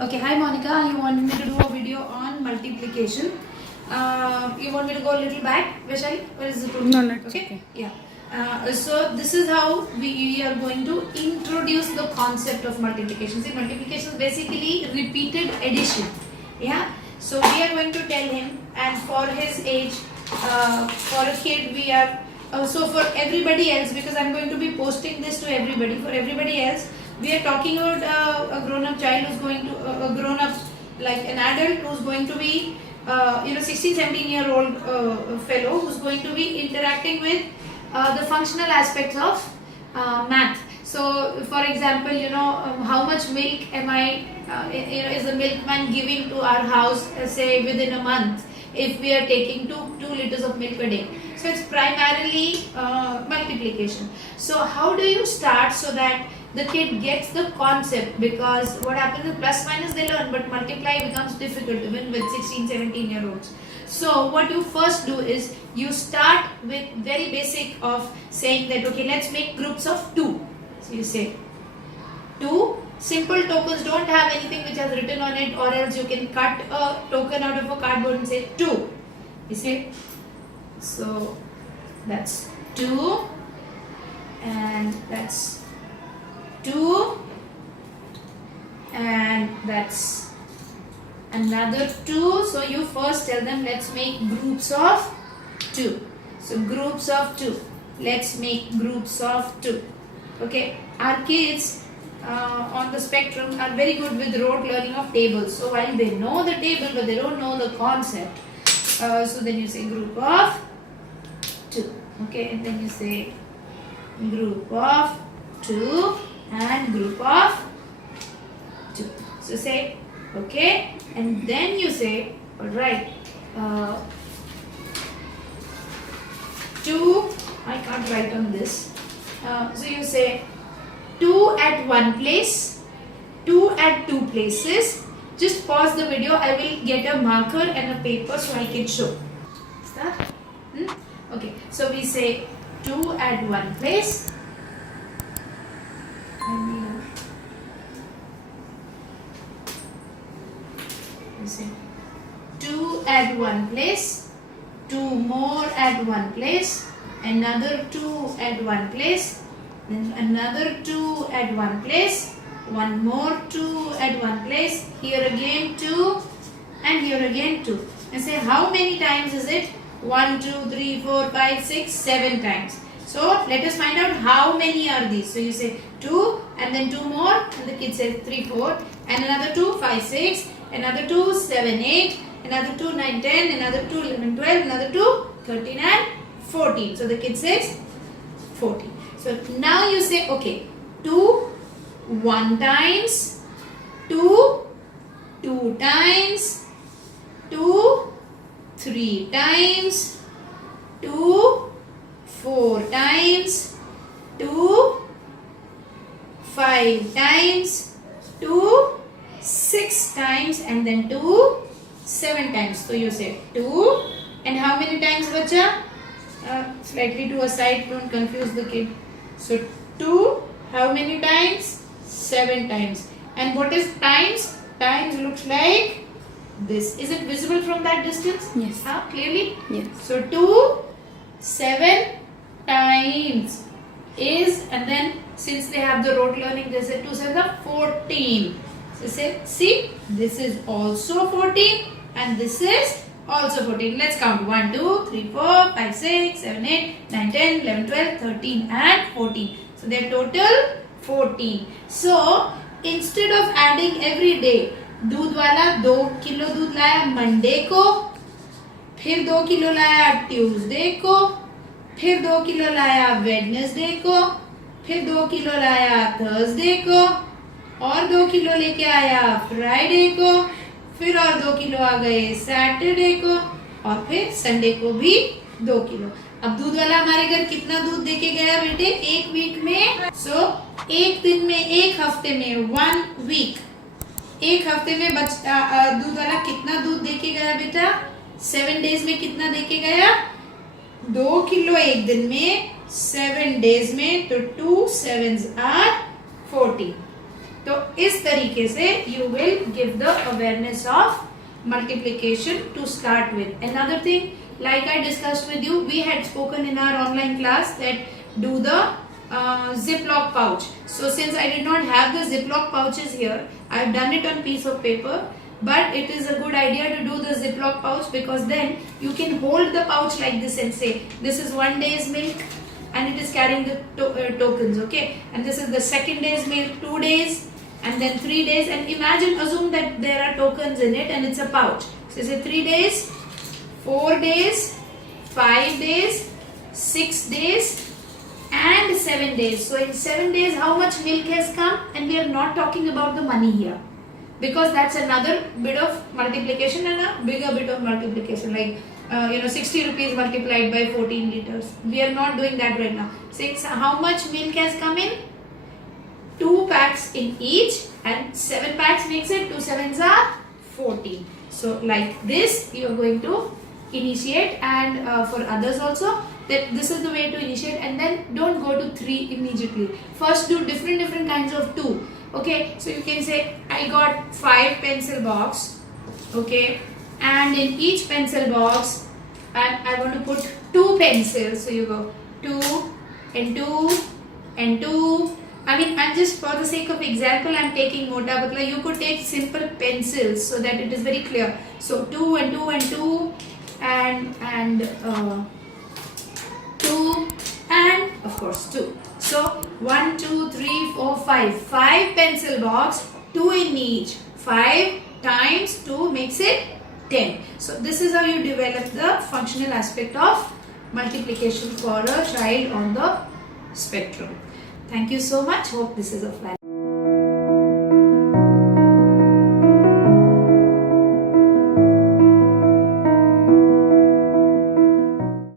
Okay, hi Monica. You want me to do a video on multiplication. You want me to go a little back, Vaishali? Or is it okay? No, it's okay. Yeah. So this is how we are going to introduce the concept of multiplication. See, multiplication is basically repeated addition. Yeah. So we are going to tell him, and for his age, for a kid, we are. So for everybody else, because I'm going to be posting this to everybody. For everybody else, we are talking about a grown-up child who's going to a grown-up, like an adult who's going to be 16, 17-year-old fellow who's going to be interacting with the functional aspects of math. So for example, how much milk am I is the milkman giving to our house, say within a month, if we are taking 2 liters of milk a day. So it's primarily multiplication. So how do you start so that the kid gets the concept? Because what happens is plus minus they learn, but multiply becomes difficult even with 16, 17-year-olds. So what you first do is you start with very basic of saying that, okay, let's make groups of 2. So you say 2 simple tokens, don't have anything which has written on it, or else you can cut a token out of a cardboard and say 2. You see? So that's 2, and that's 2, and that's another 2. So you first tell them, let's make groups of 2. So groups of 2. Let's make groups of 2. Okay, our kids on the spectrum are very good with rote learning of tables. So while they know the table, but they don't know the concept. So then you say group of 2. Okay, and then you say group of 2 and group of 2. So say, okay, and then you say, alright, 2, I can't write on this. So you say 2 at one place, 2 at 2 places. Just pause the video. I will get a marker and a paper so I can show. Start. Okay. So we say 2 at one place. We say 2 at one place, 2 more at one place, another 2 at one place, then another 2 at one place, one more 2 at one place, here again 2, and here again 2. And say, how many times is it? 1, 2, 3, 4, 5, 6, 7 times. So let us find out how many are these. So you say 2, and then 2 more, and the kid says 3, 4, and another 2, 5, 6, another 2, 7, 8, another 2, 9, 10, another 2, 11, 12, another 2, 13, and 14. So the kid says 14. So now you say, okay, 2 1 times, 2 2 times, 2 3 times, 2 4 times, 2 5 times, 2 6 times, and then 2 7 times. So you say 2, and how many times, bacha? Slightly to a side, don't confuse the kid. So 2, how many times? 7 times. And what is times? Times looks like this. Is it visible from that distance? Yes. Clearly? Yes. So 2 7 times is, and then since they have the rote learning, they say 2 7 are 14. So say, see, this is also 14 and this is also 14. Let's count. 1, 2, 3, 4, 5, 6, 7, 8, 9, 10, 11, 12, 13 and 14. So their total 14. So instead of adding every day, दूध वाला 2 kilo दूध लाया Monday को, फिर 2 kilo लाया Tuesday को, फिर 2 kilo लाया वेडनेसडे को, फिर 2 किलो लाया थर्सडे को, और 2 किलो लेके आया फ्राइडे को, फिर और 2 किलो आ गए सैटरडे को, और फिर संडे को भी 2 किलो. अब दूध वाला हमारे घर कितना दूध देके गया बेटे? एक वीक में. सो एक दिन में, एक हफ्ते में, 1 वीक, एक हफ्ते में दूध वाला कितना दूध देके गया बेटा? 7 डेज में कितना देके गया? 2 किलो एक दिन में, 7 डेज में. तो 2 7s are 14. तो इस तरीके से you will give the awareness of multiplication to start with. Another thing, like I discussed with you, we had spoken in our online class that do the Ziploc pouch. So since I did not have the Ziploc pouches here, I have done it on piece of paper. But it is a good idea to do the Ziploc pouch, because then you can hold the pouch like this and say, this is 1 day's milk and it is carrying the tokens, okay? And this is the second day's milk, 2 days, and then 3 days. And imagine, assume that there are tokens in it and it's a pouch. So say 3 days, 4 days, 5 days, 6 days, and 7 days. So in 7 days, how much milk has come? And we are not talking about the money here, because that's another bit of multiplication and a bigger bit of multiplication, like 60 rupees multiplied by 14 liters. We are not doing that right now. Since how much milk has come in? 2 packs in each, and 7 packs makes it 2 7s are 14. So like this you are going to initiate, and for others also, that this is the way to initiate. And then don't go to 3 immediately. First do different kinds of 2. Okay, so you can say I got 5 pencil box, okay, and in each pencil box I want to put 2 pencils. So you go 2 and 2 and 2. I mean, I'm just, for the sake of example, I'm taking mota patla. You could take simple pencils so that it is very clear. So 2 and 2 and 2 and 2 and of course 2. So 1, 2, 3, 4, 5. 5 pencil box, 2 in each. 5 times 2 makes it 10. So this is how you develop the functional aspect of multiplication for a child on the spectrum. Thank you so much. Hope this is of value.